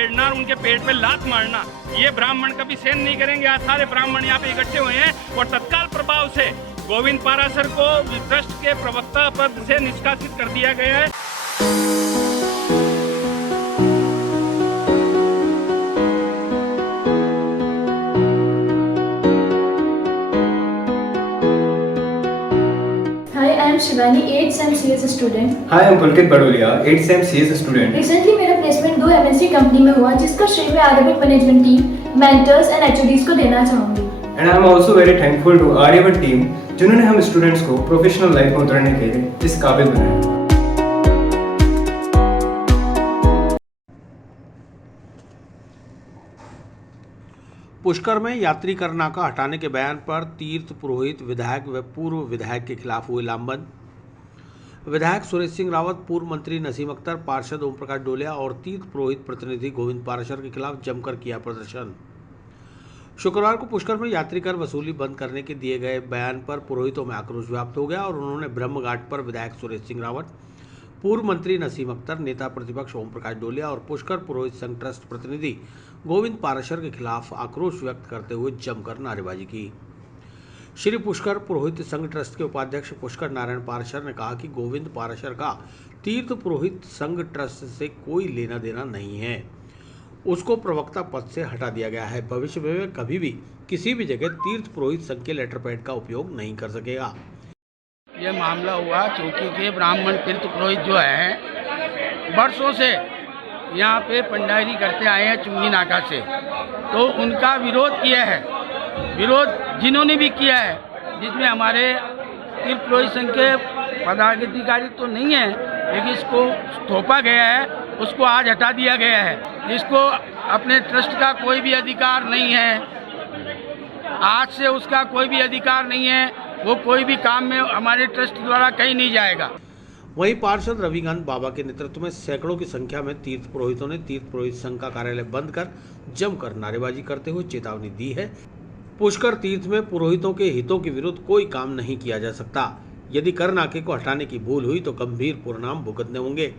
छेड़ना और उनके पेट पे लात मारना ये ब्राह्मण कभी सहन नहीं करेंगे। आज सारे ब्राह्मण यहाँ पे इकट्ठे हुए हैं और तत्काल प्रभाव से गोविंद पाराशर को ट्रस्ट के प्रवक्ता पद से निष्कासित कर दिया गया है। Shivani 8th sem CS student. Hi, I am Pulkit Badoliya 8th sem CS student. Recently मेरा प्लेसमेंट 2 MNC कंपनी में हुआ, जिसका श्रेय मैं Aryabhatta management team, mentors and HODs को देना चाहूंगी। And I am also very thankful to Aryabhatta team, जिन्होंने हम स्टूडेंट्स को प्रोफेशनल लाइफ में उतरने के लिए इस काबिल बनाया। पुष्कर में यात्री कर नाका हटाने के बयान पर तीर्थ पुरोहित, विधायक व पूर्व विधायक के खिलाफ हुए लामबंद। विधायक सुरेश सिंह रावत, पूर्व मंत्री नसीम अख्तर, पार्षद ओम प्रकाश डोलिया और तीर्थ पुरोहित प्रतिनिधि गोविंद पाराशर के खिलाफ जमकर किया प्रदर्शन। शुक्रवार को पुष्कर में यात्री कर वसूली बंद करने के दिए गए बयान पर पुरोहितों में आक्रोश व्याप्त हो गया और उन्होंने ब्रह्म घाट पर विधायक सुरेश सिंह रावत, पूर्व मंत्री नसीम अख्तर, नेता प्रतिपक्ष ओम प्रकाश डोलिया और पुष्कर पुरोहित संघ ट्रस्ट प्रतिनिधि गोविंद पाराशर के खिलाफ आक्रोश व्यक्त करते हुए जमकर नारेबाजी की। श्री पुष्कर पुरोहित संघ ट्रस्ट के उपाध्यक्ष पुष्कर नारायण पाराशर ने कहा कि गोविंद पाराशर का तीर्थ पुरोहित संघ ट्रस्ट से कोई लेना देना नहीं है, उसको प्रवक्ता पद से हटा दिया गया है। भविष्य में कभी भी किसी भी जगह तीर्थ पुरोहित संघ के लेटर पैड का उपयोग नहीं कर सकेगा। ये मामला हुआ चूँकि के ब्राह्मण तीर्थ पुरोहित जो है वर्षों से यहाँ पे पंडायरी करते आए हैं चुंगी नाका से, तो उनका विरोध किया है। विरोध जिन्होंने भी किया है, जिसमें हमारे तीर्थ पुरोहित संघ के पदाधिकारी तो नहीं है, लेकिन इसको थोपा गया है, उसको आज हटा दिया गया है। इसको अपने ट्रस्ट का कोई भी अधिकार नहीं है, आज से उसका कोई भी अधिकार नहीं है, वो कोई भी काम में हमारे ट्रस्ट द्वारा कहीं नहीं जाएगा। वहीं पार्षद रविकांत बाबा के नेतृत्व में सैकड़ों की संख्या में तीर्थ पुरोहितों ने तीर्थ पुरोहित संघ का कार्यालय बंद कर जमकर नारेबाजी करते हुए चेतावनी दी है। पुष्कर तीर्थ में पुरोहितों के हितों के विरुद्ध कोई काम नहीं किया जा सकता। यदि कर नाके को हटाने की भूल हुई तो गंभीर परिणाम भुगतने होंगे।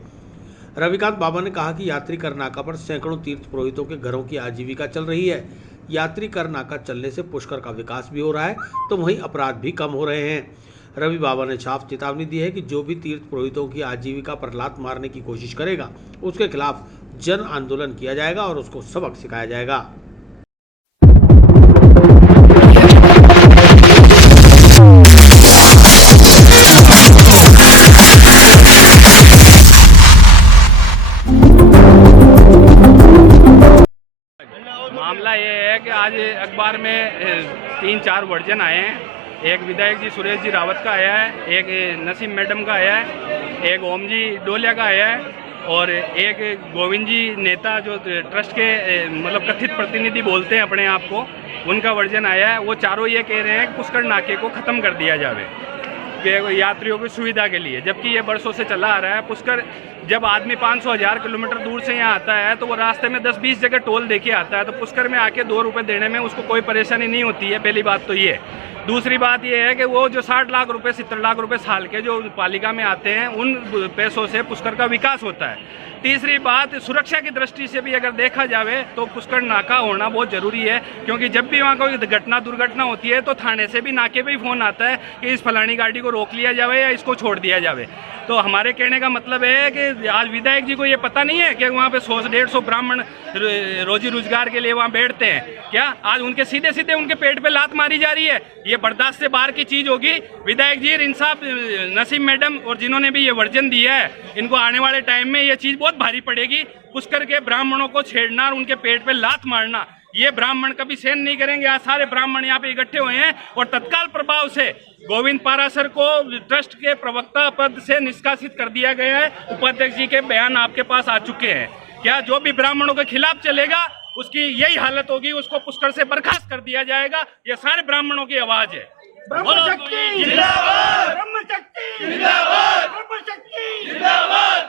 रविकांत बाबा ने कहा कि यात्री कर नाका पर सैकड़ों तीर्थ पुरोहितों के घरों की आजीविका चल रही है। यात्री कर नाका चलने से पुष्कर का विकास भी हो रहा है तो वहीं अपराध भी कम हो रहे हैं। रवि बाबा ने साफ चेतावनी दी है कि जो भी तीर्थ पुरोहितों की आजीविका पर लात मारने की कोशिश करेगा उसके खिलाफ जन आंदोलन किया जाएगा और उसको सबक सिखाया जाएगा। मामला ये है कि आज अखबार में 3-4 वर्जन आए हैं। एक विधायक जी सुरेश जी रावत का आया है, एक नसीम मैडम का आया है, एक ओम जी डोलिया का आया है और एक गोविंद जी नेता जो ट्रस्ट के मतलब कथित प्रतिनिधि बोलते हैं अपने आप को, उनका वर्जन आया है। वो चारों ये कह रहे हैं कि पुष्कर नाके को ख़त्म कर दिया जावे कि यात्रियों की सुविधा के लिए, जबकि ये बरसों से चला आ रहा है। पुष्कर जब आदमी 500-1000 किलोमीटर दूर से यहाँ आता है तो वो रास्ते में 10-20 जगह टोल देके आता है, तो पुष्कर में आके 2 रुपये देने में उसको कोई परेशानी नहीं होती है। पहली बात तो ये। दूसरी बात ये है कि वो जो 60 लाख रुपए 70 लाख रुपए साल के जो पालिका में आते हैं, उन पैसों से पुष्कर का विकास होता है। तीसरी बात, सुरक्षा की दृष्टि से भी अगर देखा जाए तो पुष्कर नाका होना बहुत ज़रूरी है, क्योंकि जब भी वहाँ कोई दुर्घटना होती है तो थाने से भी नाके पे ही फ़ोन आता है कि इस फलानी गाड़ी को रोक लिया जाए या इसको छोड़ दिया जाए। तो हमारे कहने का मतलब है कि आज विधायक जी को ये पता नहीं है कि वहाँ पे 100-150 ब्राह्मण रोजी रोजगार के लिए वहाँ बैठते हैं क्या? आज उनके सीधे सीधे उनके पेट पे लात मारी जा रही है। ये बर्दाश्त से बाहर की चीज़ होगी। विधायक जी, इंसाफ, नसीम मैडम और जिन्होंने भी ये वर्जन दिया है, इनको आने वाले टाइम में ये चीज़ बहुत भारी पड़ेगी। पुष्कर के ब्राह्मणों को छेड़ना और उनके पेट पे लात मारना ये ब्राह्मण कभी सहन नहीं करेंगे। आज सारे ब्राह्मण यहाँ पे इकट्ठे हुए हैं और तत्काल प्रभाव से गोविंद पाराशर को ट्रस्ट के प्रवक्ता पद से निष्कासित कर दिया गया है। उपाध्यक्ष जी के बयान आपके पास आ चुके हैं। क्या जो भी ब्राह्मणों के खिलाफ चलेगा उसकी यही हालत होगी, उसको पुष्कर से बर्खास्त कर दिया जाएगा। ये सारे ब्राह्मणों की आवाज है। ब्रह्मशक्ति जिंदाबाद, ब्रह्मशक्ति जिंदाबाद, ब्रह्मशक्ति जिंदाबाद।